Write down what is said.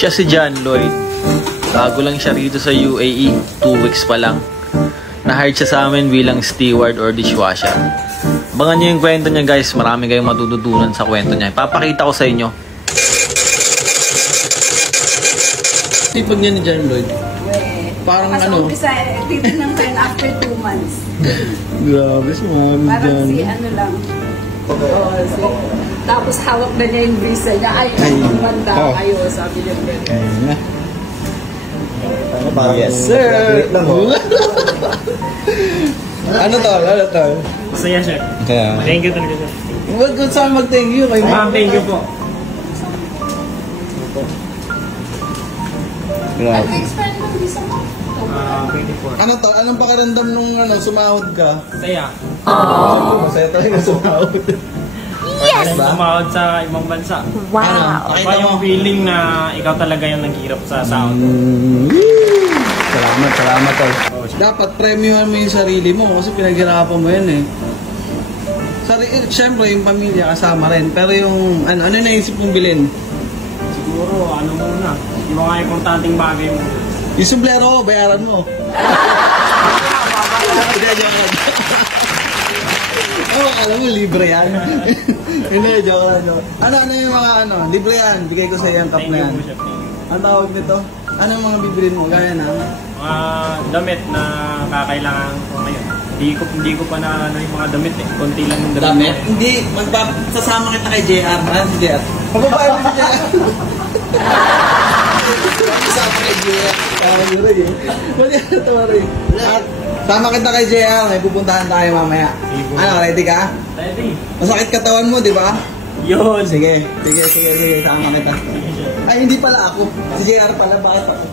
Siya si John Lloyd. Bago lang siya rito sa UAE, 2 weeks pa lang. Na-hired siya sa amin bilang steward or dishwasher. Abangan nyo yung kwento niya guys, marami kayong matututunan sa kwento niya. Ipapakita ko sa inyo. Tipag niya ni John Lloyd. Parang ano? Umpisa, titignan ko yun after 2 months. Grabe, sumami Parang John. si ano lang. Tapos hawak na niya yung visa niya. Ay, manda kayo, sabi niya. Ayun na. Yes, sir! Ano tol? Ano tol? Masaya, sir. Kaya. Thank you talaga, sir. Huwag ko saan mag-thank you kay Thank you po. Grabe. Expire ng visa mo? 24. Ano tol? Anong pakiramdam nung sumahod ka? Masaya. Masaya talaga sumahod. Yes! Sumahod sa ibang bansa. Wow! Iba yung feeling na ikaw talaga yung naghirap sa sahod. Salamat tol. Dapat premiuman mo yung sarili mo kasi pinaghirapan mo yan eh. Siyempre yung pamilya kasama rin. Pero yung ano naisip mong bilhin? Siguro, ano muna. Yung mga importanteng bagay mo. Yung sublero, bayaran mo. Alam mo, libre yan. Hindi, joke lang. Ano yung mga libre yan. Bigay ko sa iyo ang cup na yan. Ang tawag nito? Ano yung mga bibilin mo? Gaya na? Mga damit na kakailangan ko ngayon. Hindi ko pa na yung mga damit eh. Konti lang yung damit. Hindi, sasama kita kay JR. Ano si JR? Pababae mo si JR. Sama kay JR. Wala na ito rin. At sama kita kay JR. May pupuntahan tayo mamaya. Ano, ready ka? Ready. Masakit katawan mo, di ba? Yun. Sige. Sama kita. Ay, hindi pala ako. Si JR pala, bakit ako?